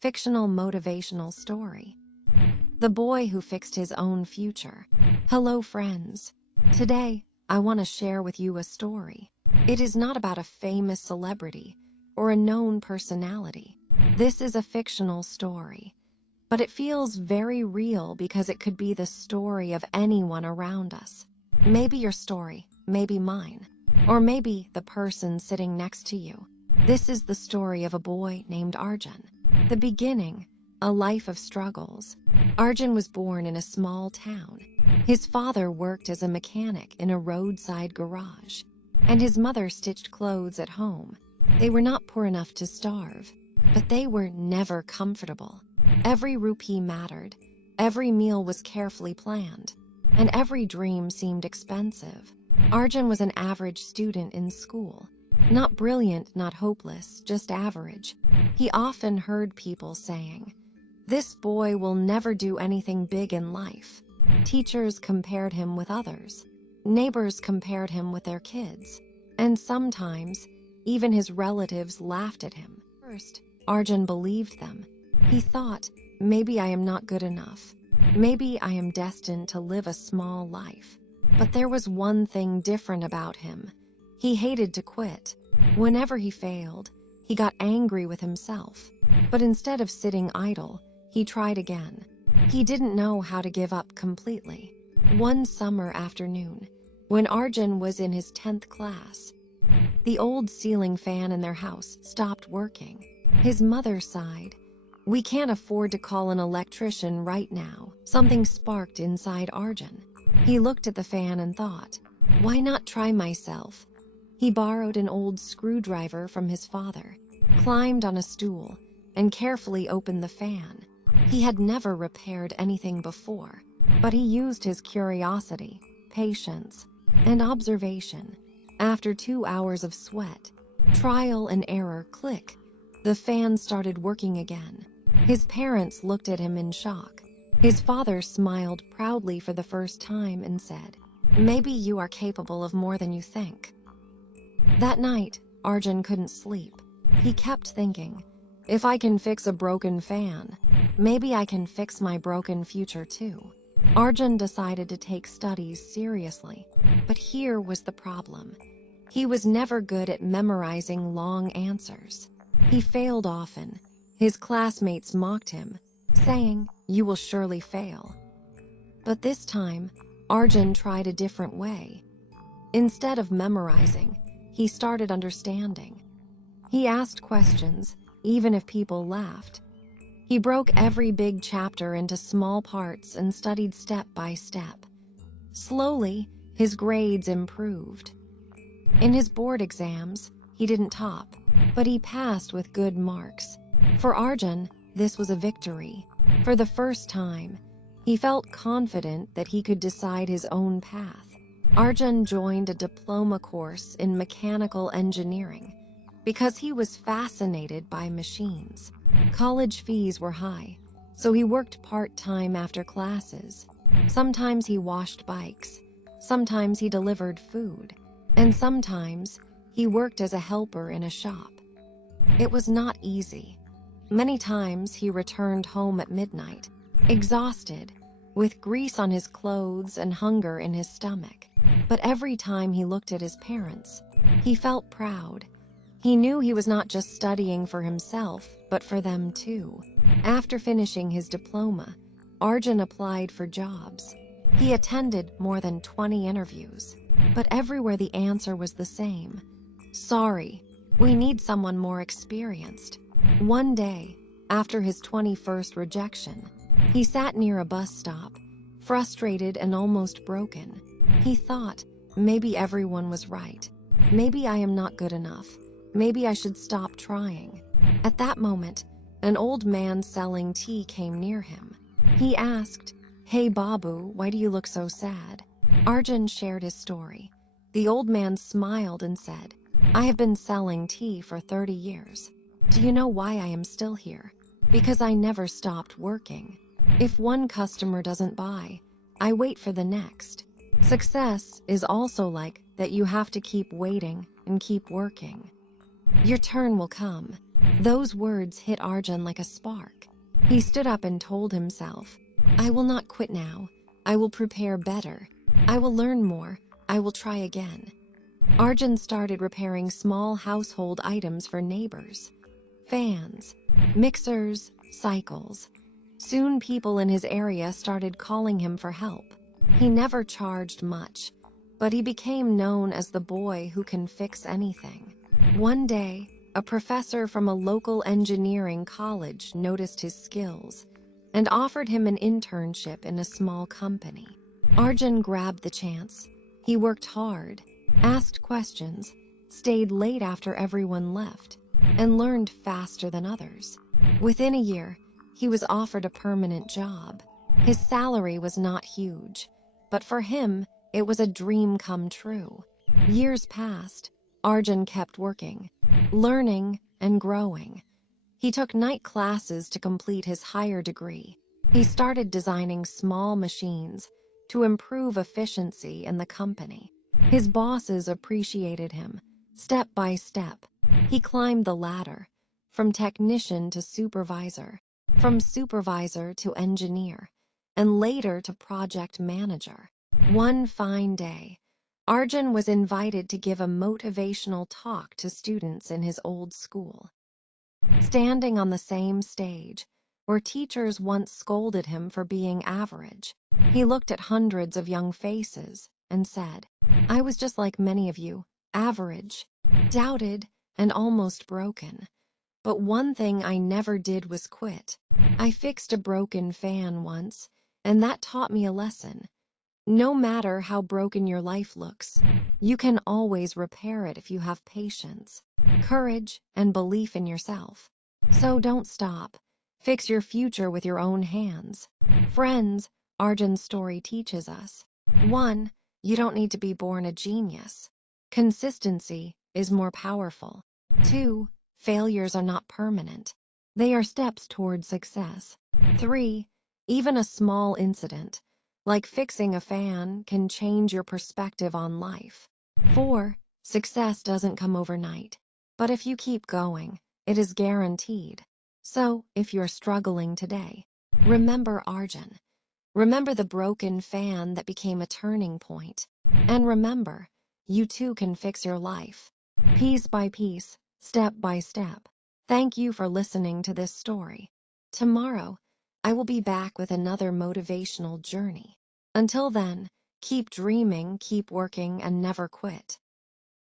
fictional motivational story. The boy who fixed his own future. Hello, friends. Today, I want to share with you a story. It is not about a famous celebrity or a known personality. This is a fictional story, but it feels very real because it could be the story of anyone around us. Maybe your story, maybe mine, or maybe the person sitting next to you. This is the story of a boy named Arjun. The beginning, a life of struggles. Arjun was born in a small town. His father worked as a mechanic in a roadside garage, and his mother stitched clothes at home. They were not poor enough to starve, but they were never comfortable. Every rupee mattered, every meal was carefully planned, and every dream seemed expensive. Arjun was an average student in school. Not brilliant, not hopeless, just average. He often heard people saying, "This boy will never do anything big in life." Teachers compared him with others. Neighbors compared him with their kids. And sometimes, even his relatives laughed at him. First, Arjun believed them. He thought, maybe I am not good enough. Maybe I am destined to live a small life. But there was one thing different about him. He hated to quit. Whenever he failed, he got angry with himself. But instead of sitting idle, he tried again. He didn't know how to give up completely. One summer afternoon, when Arjun was in his 10th class, the old ceiling fan in their house stopped working. His mother sighed. "We can't afford to call an electrician right now." Something sparked inside Arjun. He looked at the fan and thought, "Why not try myself?" He borrowed an old screwdriver from his father, climbed on a stool, and carefully opened the fan. He had never repaired anything before, but he used his curiosity, patience, and observation. After 2 hours of sweat, trial and error, click, the fan started working again. His parents looked at him in shock. His father smiled proudly for the first time and said, "Maybe you are capable of more than you think." That night, Arjun couldn't sleep. He kept thinking, if I can fix a broken fan, maybe I can fix my broken future too. Arjun decided to take studies seriously, but here was the problem. He was never good at memorizing long answers. He failed often. His classmates mocked him, saying, "You will surely fail." But this time, Arjun tried a different way. Instead of memorizing, he started understanding. He asked questions, even if people laughed. He broke every big chapter into small parts and studied step by step. Slowly, his grades improved. In his board exams, he didn't top, but he passed with good marks. For Arjun, this was a victory. For the first time, he felt confident that he could decide his own path. Arjun joined a diploma course in mechanical engineering because he was fascinated by machines. College fees were high, so he worked part-time after classes. Sometimes he washed bikes, sometimes he delivered food, and sometimes he worked as a helper in a shop. It was not easy. Many times he returned home at midnight, exhausted, with grease on his clothes and hunger in his stomach. But every time he looked at his parents, he felt proud. He knew he was not just studying for himself, but for them too. After finishing his diploma, Arjun applied for jobs. He attended more than 20 interviews, but everywhere the answer was the same. "Sorry, we need someone more experienced." One day, after his 21st rejection, he sat near a bus stop, frustrated and almost broken. He thought, maybe everyone was right. Maybe I am not good enough. Maybe I should stop trying. At that moment, an old man selling tea came near him. He asked, "Hey Babu, why do you look so sad?" Arjun shared his story. The old man smiled and said, "I have been selling tea for 30 years. Do you know why I am still here? Because I never stopped working. If one customer doesn't buy, I wait for the next." Success is also like that. You have to keep waiting and keep working. Your turn will come. Those words hit Arjun like a spark. He stood up and told himself, I will not quit now. I will prepare better. I will learn more. I will try again. Arjun started repairing small household items for neighbors. Fans, mixers, cycles. Soon people in his area started calling him for help. He never charged much, but he became known as the boy who can fix anything. One day, a professor from a local engineering college noticed his skills and offered him an internship in a small company. Arjun grabbed the chance. He worked hard, asked questions, stayed late after everyone left, and learned faster than others. Within a year, he was offered a permanent job. His salary was not huge, but for him, it was a dream come true. Years passed. Arjun kept working, learning, and growing. He took night classes to complete his higher degree. He started designing small machines to improve efficiency in the company. His bosses appreciated him. Step by step, he climbed the ladder, from technician to supervisor, from supervisor to engineer, and later to project manager. One fine day, Arjun was invited to give a motivational talk to students in his old school. Standing on the same stage, where teachers once scolded him for being average, he looked at hundreds of young faces and said, I was just like many of you, average, doubted, and almost broken. But one thing I never did was quit. I fixed a broken fan once, and that taught me a lesson. No matter how broken your life looks, you can always repair it if you have patience, courage, and belief in yourself. So don't stop. Fix your future with your own hands. Friends, Arjun's story teaches us. 1. You don't need to be born a genius. Consistency is more powerful. 2. Failures are not permanent. They are steps toward success. 3. Even a small incident, like fixing a fan, can change your perspective on life. 4. Success doesn't come overnight, but if you keep going, it is guaranteed. So, if you're struggling today, remember Arjun. Remember the broken fan that became a turning point. And remember, you too can fix your life. Piece by piece, step by step. Thank you for listening to this story. Tomorrow, I will be back with another motivational journey. Until then, keep dreaming, keep working, and never quit.